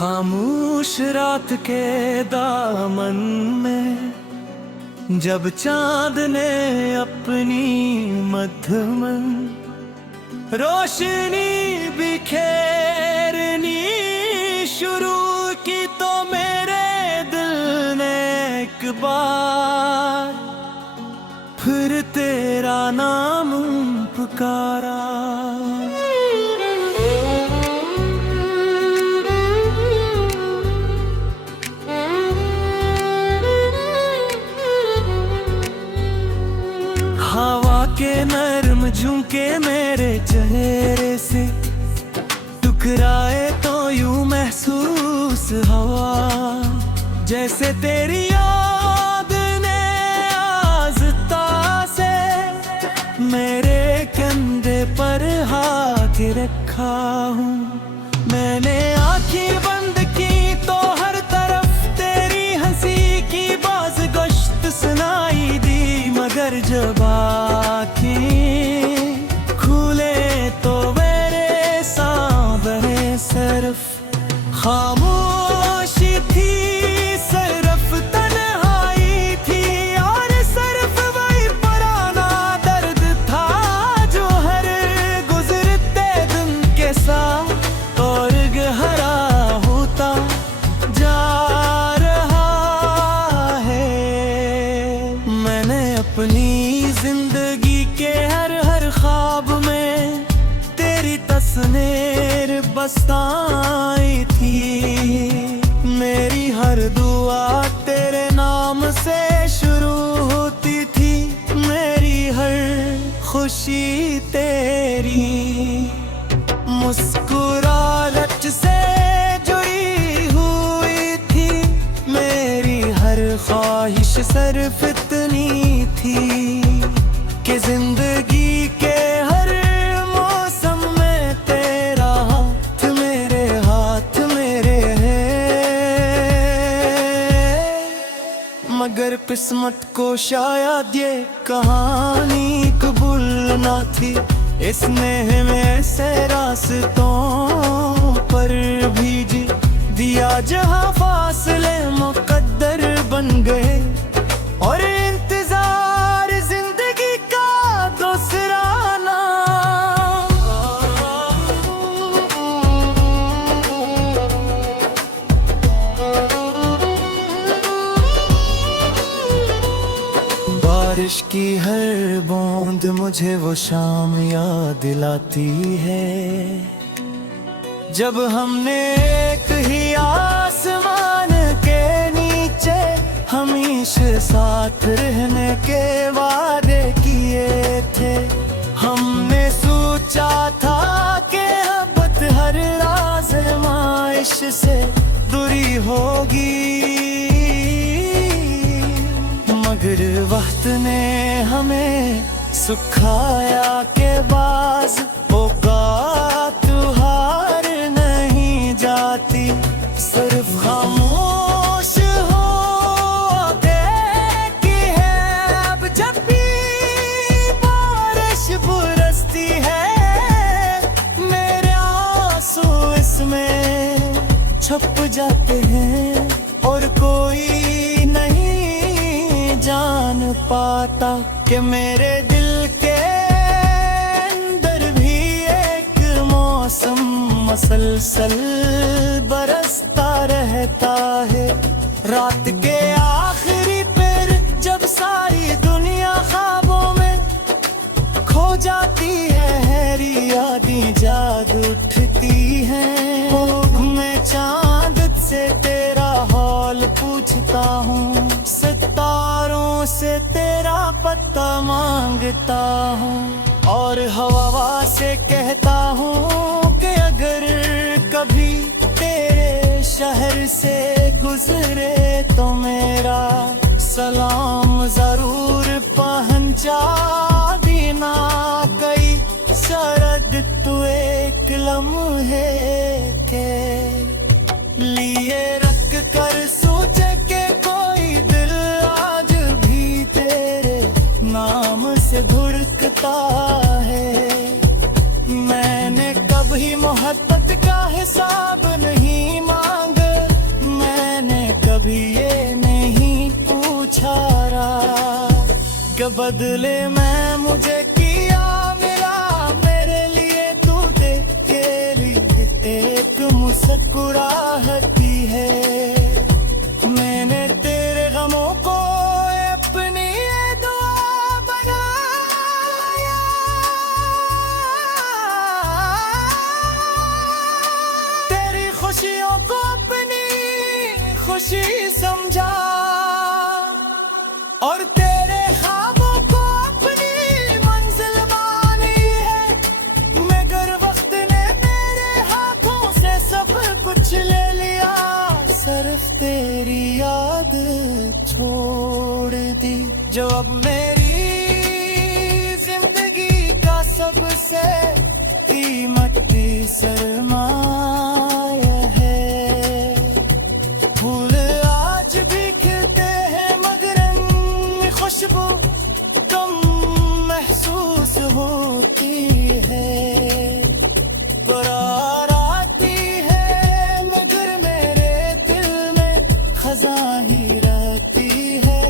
खामोश रात के दामन में जब चांद ने अपनी मध्यम रोशनी बिखेरनी शुरू की तो मेरे दिल ने एक बार फिर तेरा नाम पुकारा। हवा के नरम झुमके मेरे चेहरे से टकराए तो यूं महसूस हवा जैसे तेरी याद ने आज़ता से मेरे कंधे पर हाथ रखा हूँ। मैंने आँखें बंद की तो हर तरफ तेरी हंसी की बाज गश्त सुनाई दी, मगर जब आँखें खुले तो मेरे सामने सिर्फ खामोशी थी, सिर्फ तन्हाई थी और सिर्फ वही पुराना दर्द था जो हर गुजरते दिन के साथ और गहरा होता जा रहा है। मैंने अपनी जिंदगी के हर ख्वाब में तेरी तस्वीर बसाई थी, मेरी हर दुआ तेरे नाम से शुरू होती थी, मेरी हर खुशी तेरी मुस्कुराहट से जुड़ी हुई थी, मेरी हर ख्वाहिश सिर्फ इतनी थी कि जिंदगी के हर मौसम में तेरा हाथ मेरे है। मगर किस्मत को शायद ये कहानी कबूल ना थी, इसने हमें ऐसे रास्तों पर भेज दिया जहाँ फासले मुकद्दर बन गए और इंतजार जिंदगी का दूसरा नाम। बारिश की हर बूंद मुझे वो शाम याद दिलाती है जब हमने एक ही आसमान के नीचे हमेशा साथ रहने के वादे किए थे। हमने सोचा था कि अब हर आज़माइश से दूरी होगी, मगर वक्त ने हमें सुखाया के बाज औकात हार नहीं जाती, सिर्फ खामोश हो देखी है अब जब भी बारिश बरसती है, मेरे आंसू इसमें छुप जाते हैं और कोई नहीं जान पाता कि मेरे दिल के अंदर भी एक मौसम मसलसल बरसता रहता है। रात के आखिरी पर जब सारी दुनिया ख्वाबों में खो जाती है, हैरी यादें जाग उठती हैं। मैं चांद से तेरा हाल पूछता हूँ, सितारों से तेरा पता मांगता हूँ और हवा से कहता हूँ कि अगर कभी तेरे शहर से गुजरे तो मेरा सलाम जरूर पहुंचा देना। कई शरद तू एक लम्हे के लिए रख कर सोचे के कोई दिल आज भी तेरे नाम से धुड़कता है। मैंने कभी मोहब्बत का हिसाब नहीं मांगा, बदले में मुझे किया मिला, मेरे लिए तू दे के लिए एक मुस्कुराहती है। मैंने तेरे गमों को अपनी ये दुआ बनाया, तेरी खुशियों को अपनी खुशी समझा, और तेरे ख्वाबों को अपनी मंजिल मानी है। मगर वक्त ने मेरे हाथों से सब कुछ ले लिया, सिर्फ तेरी याद छोड़ दी, जो अब मेरी जिंदगी का सबसे कीमती सरमाया है। फूल आज भी खिलते हैं मगर इनकी खुशबू कम महसूस होती है। बरार आती है मगर मेरे दिल में खज़ां ही रहती है।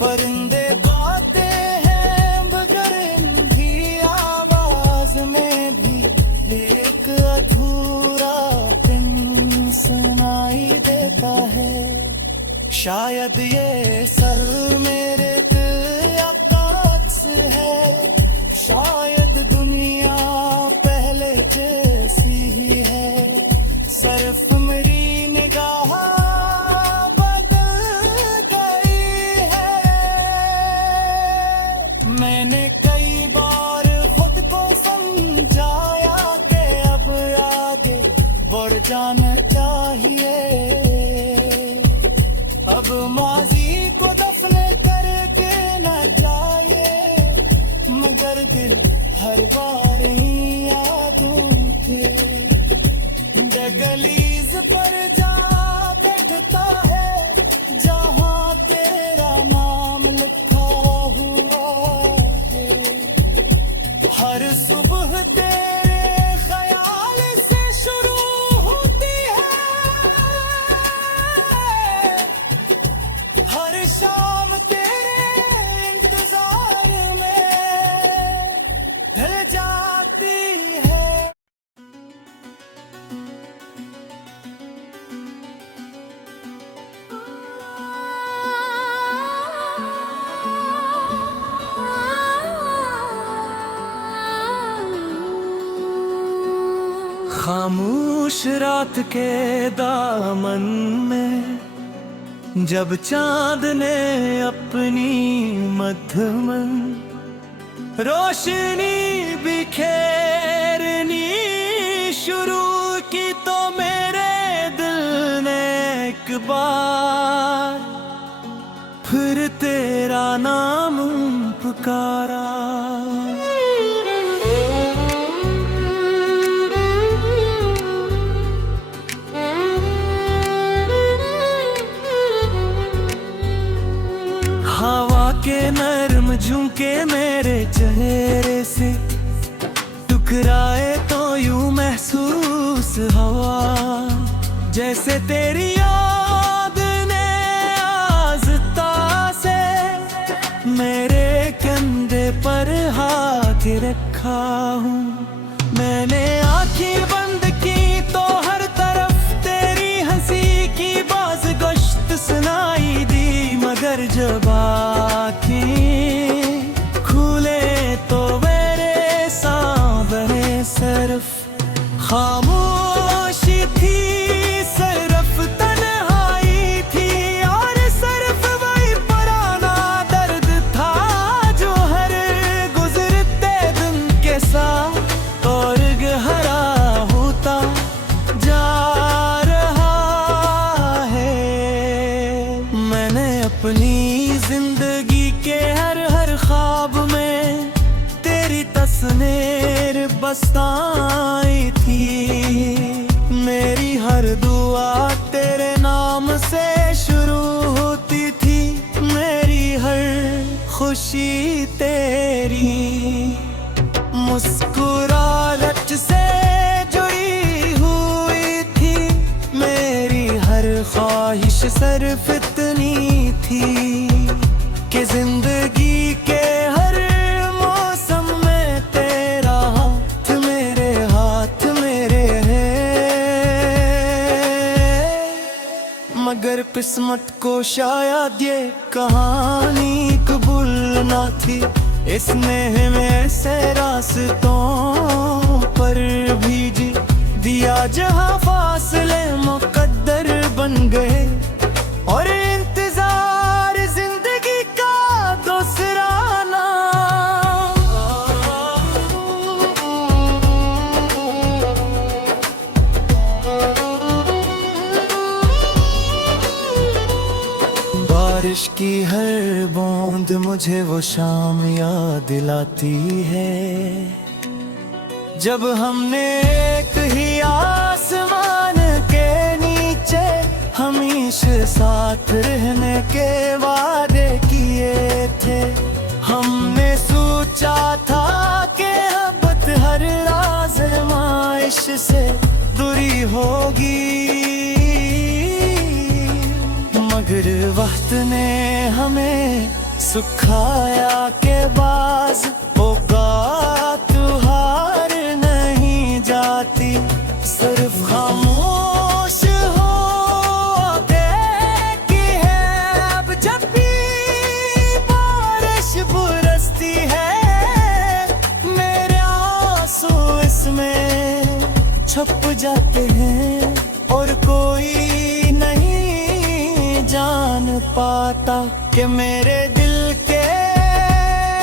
परिंदे गाते हैं मगर इनकी आवाज में भी एक अधूरापन सुनाई देता है। शायद ये सर मेरे दिल का अक्स है, शायद दुनिया पहले जैसी ही है। सिर्फ मेरी निगाह बदल गई है। मैंने कई बार खुद को समझाया कि अब आगे बढ़ जाना चाहिए। अब माजी को दफन करके न जाए, मगर दिल हर बार यादों के दहलीज पर जा बैठता है, जहाँ तेरा नाम लिखा हुआ है। हर सुबह तेरे ख्याल से शुरू होती है, हर शाम तेरे इंतजार में ढल जाती है। खामोश रात के दामन में जब चांद ने अपनी मध्यमन रोशनी बिखेरनी शुरू की, तो मेरे दिल ने एक बार फिर तेरा नाम पुकारा। हवा के नरम झुमके मेरे चेहरे से टकराए तो यूं महसूस हवा, जैसे तेरी याद ने आज़ता से मेरे कंधे पर हाथ रखा हूँ। मैंने आँखें बंद की तो हर तरफ तेरी हंसी की बाज गश्त सुनाई दी, मगर जब आँखें खुले तो मेरे सामने सिर्फ खामोशी थी, सिर्फ तन्हाई थी, और सिर्फ वही पुराना दर्द था जो हर गुजरते दिन के साथ और गहरा होता जा रहा है। मैंने अपनी जिंदगी के हर ख्वाब में तेरी तस्वीर बसाई थी। मेरी हर दुआ तेरे नाम से शुरू होती थी, मेरी हर खुशी तेरी मुस्कुराहट से जुड़ी हुई थी। मेरी हर ख्वाहिश सिर्फ इतनी थी, किस्मत को शायद ये कहानी कबूल ना थी। इसने हमें से रास्तों पर भीजी दिया जहां फासले मुकद्दर बन गए और इंतजार जिंदगी का दूसरा नाम। बारिश की हर बूंद मुझे वो शाम याद दिलाती है जब हमने एक ही आसमान के नीचे हमेशा साथ रहने के वादे किए थे। हमने सोचा था कि अब हर आज़माइश से दूरी होगी, मगर वक्त ने हमें सुखाया के बाज औकात हार नहीं जाती। सिर्फ खामोश हो देखी है अब जब भी बारिश बरसती है, मेरे आंसू इसमें छुप जाते हैं और कोई नहीं जान पाता कि मेरे दिल के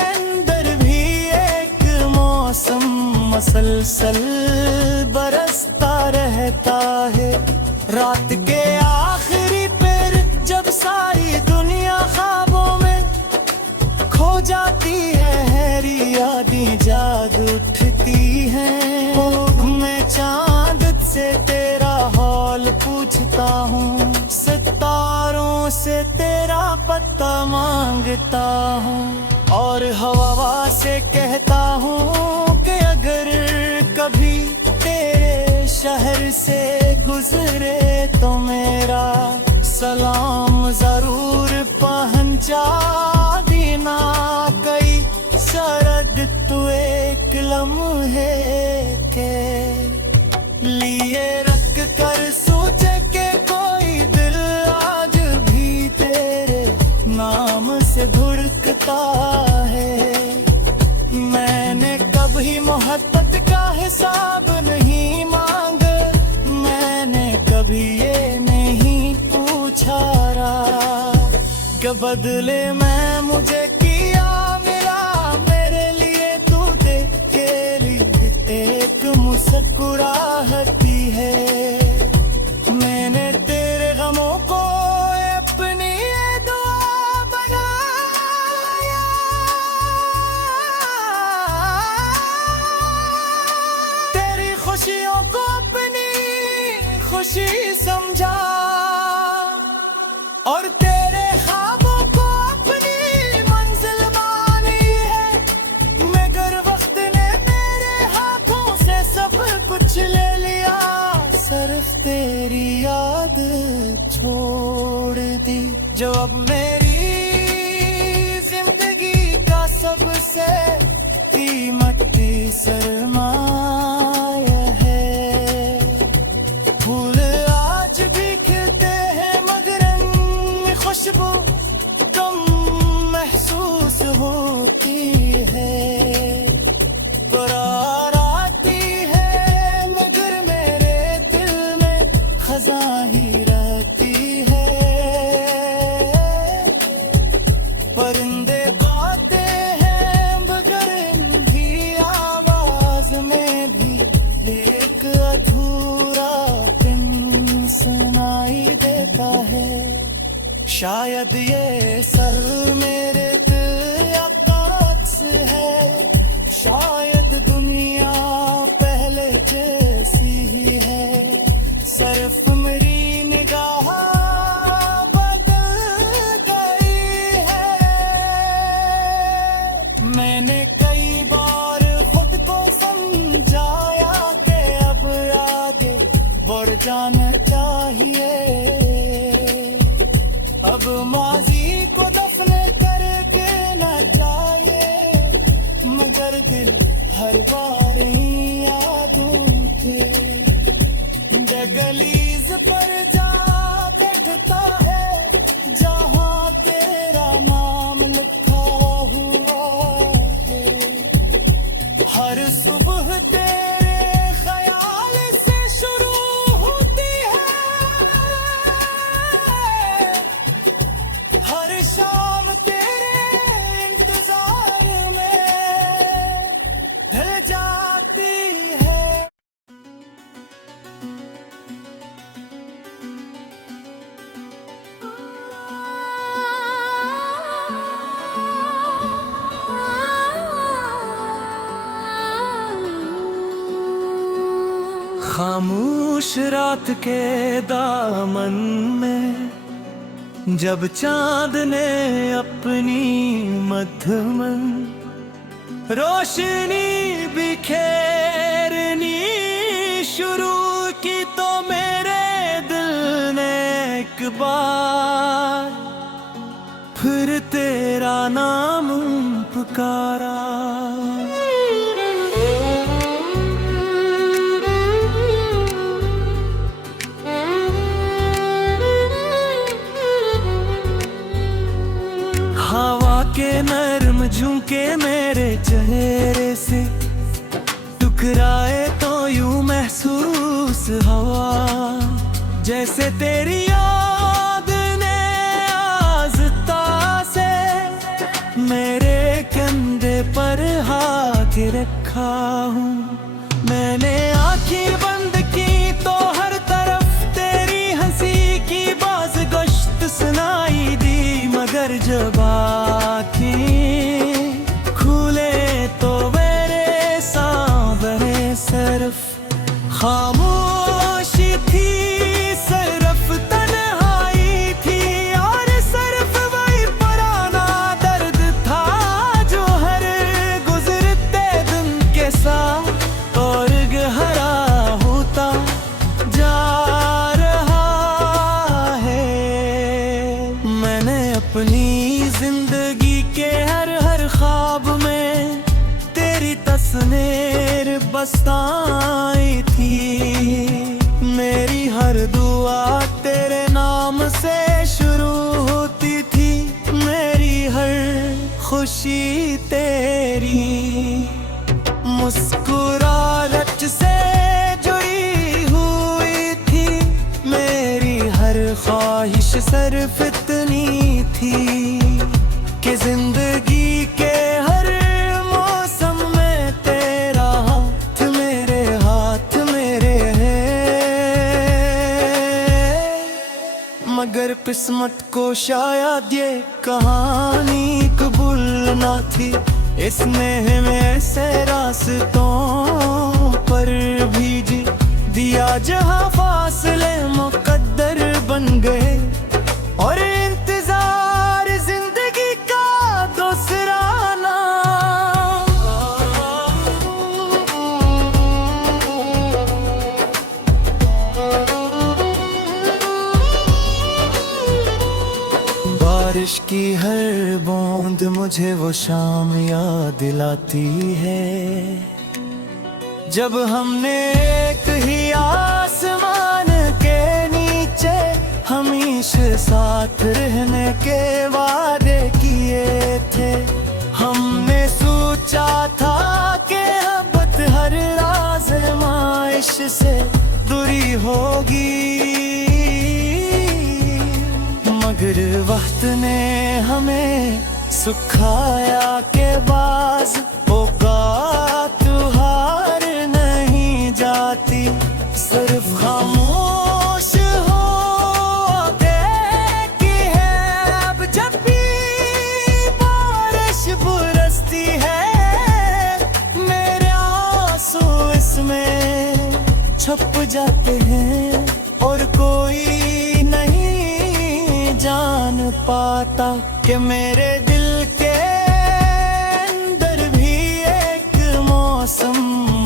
अंदर भी एक मौसम मसलसल बरसता रहता है। रात के आखिरी पर जब सारी दुनिया ख्वाबों में खो जाती है, यादें जाग उठती हैं। मैं चांद से तेरा हाल पूछता हूँ, सितारों से तेरा पता मांगता हूँ और हवा से कहता हूँ कि अगर कभी तेरे शहर से गुजरे तो मेरा सलाम जरूर पहुंचा देना। कई सरद तू एक लम्हे के लिए रख कर सोचे के कोई दिल आज भी तेरे नाम से धड़कता है। मैंने कभी मोहब्बत का हिसाब नहीं मांगा, मैंने कभी ये नहीं पूछा कि बदले में मुझे किया मिला। मेरे लिए तू दे के लिए एक मुस्कुराहती है। मैंने तेरे गमों को अपनी ये दुआ बनाया, तेरी खुशियों को अपनी खुशी समझा और तेरे ख्वाबों को अपनी मंजिल मानी है। मगर वक्त ने मेरे हाथों से सब कुछ ले लिया, सिर्फ तेरी याद छोड़ दी जो अब मेरी जिंदगी का सबसे कीमती सरमाया है। फूल आज भी खिलते हैं मगर इनमें खुशबू कम महसूस होती है। करार आती है मगर मेरे दिल में खज़ां ही रहती है। परिंदे गाते हैं मगर इनकी आवाज में भी एक अधूरा दिन सुनाई देता है। शायद ये सर मेरे दिल या काक्स है, शायद दुनिया पहले जैसी ही है। सिर्फ मेरी निगाह बदल गई है। मैंने कई बार खुद को समझाया कि अब आगे बढ़ जाना चाहिए। अब माजी को दफन करके न जाए, मगर दिल हर बार यादों के दहलीज पर जा बैठता है। खामोश रात के दामन में जब चांद ने अपनी मध्यमन रोशनी बिखेरनी शुरू की तो मेरे दिल ने एक बार फिर तेरा नाम पुकारा। हवा के नर्म झुमके मेरे चेहरे से टकराए तो यूं महसूस हवा जैसे तेरी याद ने आज़ता से मेरे कंधे पर हाथ रखा हूँ। मैंने आँखें बंद की तो हर तरफ तेरी हंसी की बाज गश्त सुनाई दी, मगर जब आँखें खुले तो मेरे सामने सिर्फ खामोशी थी, सिर्फ तन्हाई थी और सिर्फ वही पुराना दर्द था जो हर गुजरते दिन के साथ और गहरा होता जा रहा है। मैंने अपनी जिंदगी के हर ख्वाब में तेरी तस्वीर बसाई थी, मेरी हर दुआ तेरे नाम से शुरू होती थी, मेरी हर खुशी तेरी मुस्कुराहट से जुड़ी हुई थी, मेरी हर ख्वाहिश सिर्फ इतनी थी कि जिंदगी के हर मौसम में तेरा हाथ मेरे है। मगर किस्मत को शायद ये कहानी कबूल ना थी, इसने हमें ऐसे रास्तों पर भेज दिया जहाँ फासले मुकद्दर बन गए और इंतजार जिंदगी का दूसरा नाम। बारिश की हर बूंद मुझे वो शाम याद दिलाती है जब हमने एक ही आसमान के नीचे हमेशा साथ रहने के वादे किए थे। हमने सोचा था कि अब हर आज़माइश से दूरी होगी, मगर वक्त ने हमें सुखाया के बाज औकात हार नहीं जाती, सिर्फ खामोश हो देखी है अब जब भी बारिश बरसती है, मेरे आंसू इसमें छुप जाते हैं और कोई नहीं जान पाता कि मेरे दिल के अंदर भी एक मौसम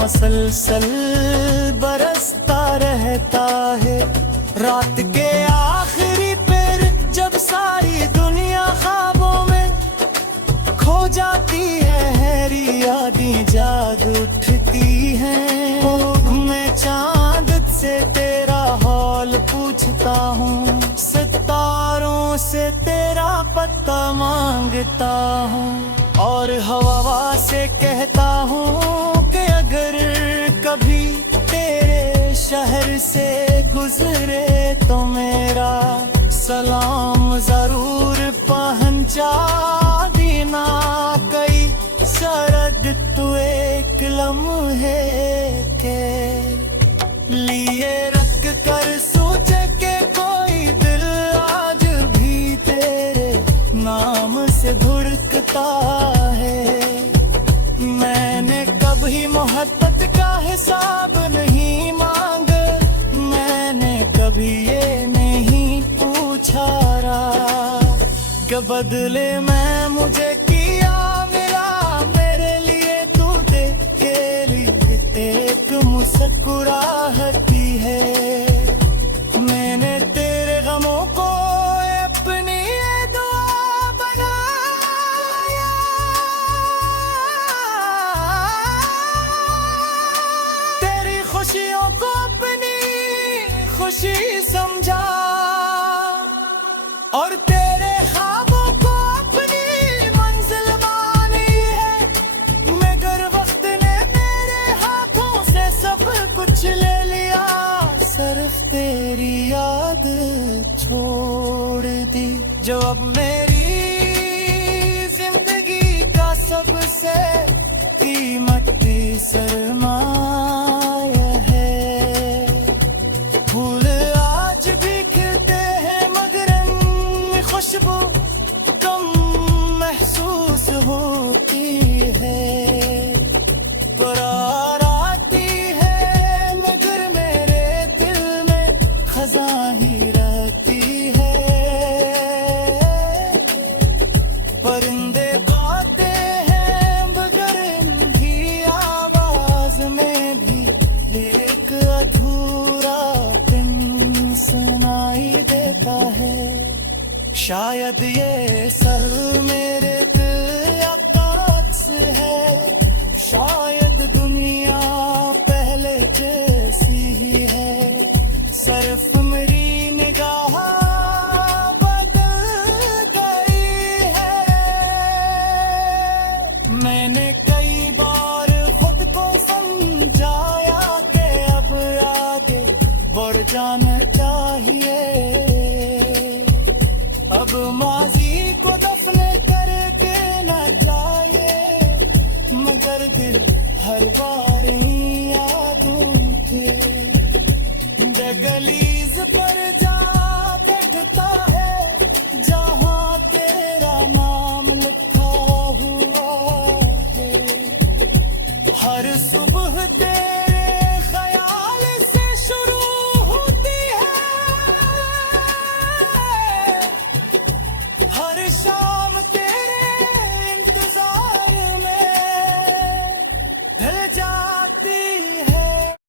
मसलसल बरसता रहता है। रात के आखिरी पर जब सारी दुनिया ख्वाबों में खो जाती है, हैरी यादें जाग उठती हैं। मैं चांद से तेरा हाल पूछता हूँ, सितारों से तेरा पता मांगता हूँ और हवा से कहता हूँ कि अगर कभी तेरे शहर से गुजरे तो मेरा सलाम जरूर पहुंचा देना। कई शरद तू एक लम्हे के लिए रख कर सोचे के कोई दिल आज भी तेरे नाम से धड़कता है। मैंने कभी मोहब्बत का हिसाब नहीं मांगा, बदले मैं मुझे किया मिला, मेरे लिए तू दे के लिए एक मुस्कुराहती है। मैंने तेरे गमों को अपनी ये दुआ बनाया, तेरी खुशियों को अपनी खुशी समझा, और तेरे ख्वाबों को अपनी मंजिल मानी है। मगर वक्त ने मेरे हाथों से सब कुछ ले लिया, सिर्फ तेरी याद छोड़ दी, जो अब मेरी जिंदगी का सबसे कीमती सरमाया है। फूल आज भी खिलते हैं मगर इनमें खुशबू कम महसूस होती है। करार आती है मगर मेरे दिल में खज़ां ही रहती है। परिंदे गाते हैं मगर इनकी आवाज में भी एक अधूरापन सुनाई देता है। शायद ये सर मेरे दिल का अक्स है, शायद दुनिया पहले जैसी ही है, सिर्फ मेरी निगाह बदल गई है। मैंने कई बार खुद को समझाया कि अब आगे बढ़ जाना चाहिए, अब माज़ी